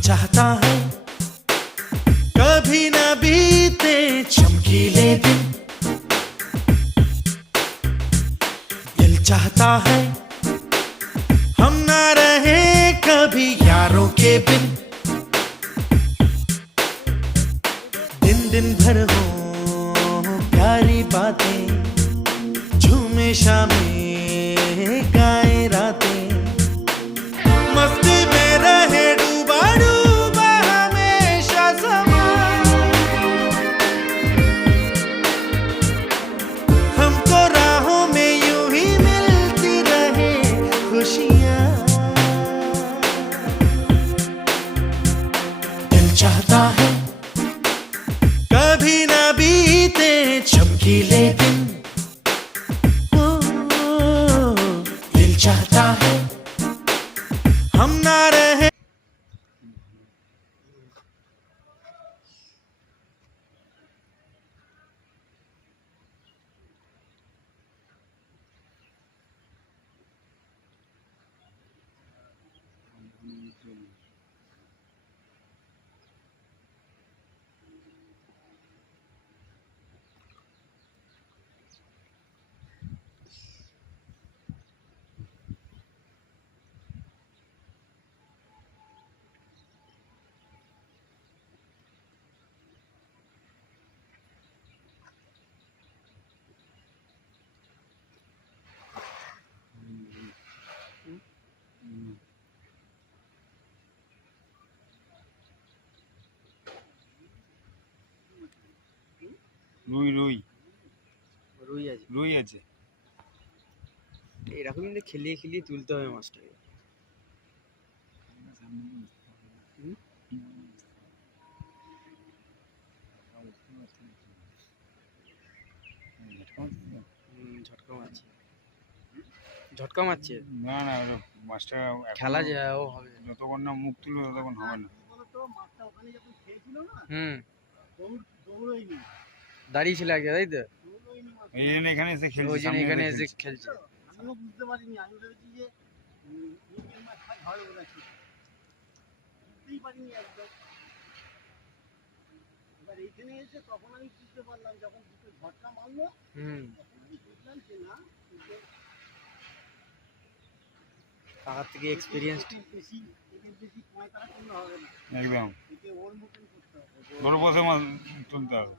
चाहता है कभी न बीते चमकीले दिन। दिल चाहता है हम ना रहे कभी यारों के बिन। दिन दिन भर हो प्यारी बातें, झूमे शामें गाए रातें, मस्ती में रहे डूबा डूबा हमेशा समा। हमको राहों में यूं ही मिलती रहे खुशियाँ। दिल चाहता है कभी ना बीते चमकीले दिन। दिल चाहता है हम ना रहे। রুই রুই রুই আছে, রুই আছে। এরকম কিন্তু খেলিয়ে খেলিয়ে তুলতে হবে মাছটাকে। ঝটকা মারছে, ঝটকা মারছে। না না, মাছটা খেলা যাও হবে, যতক্ষণ না মুখ তুলবে ততক্ষণ হবে না। দাঁড়িয়ে ছিল আগে, তাই তো? এই জন্য এখানে এসে খেলছে, ওই জন্য সামনে এখানে এসে এসে খেলছে। খেলছে। আমিও বুঝতে পারিনি, আমি ভেবেছি যে মাছ ধরে বলেছি, বুঝতেই পারিনি একদম। এবার এইখানে এসে তখন আমি বুঝতে পারলাম, যখন দুটো ঝটকা মারলো তখন আমি বুঝলাম যে না, কাকার থেকে এক্সপিরিয়েন্স। বেশি এদের বেশি পয়সা করলে হবে না, একদম একে ওর মতন করতে হবে। বড় বসে মাছ তুলতে হবে।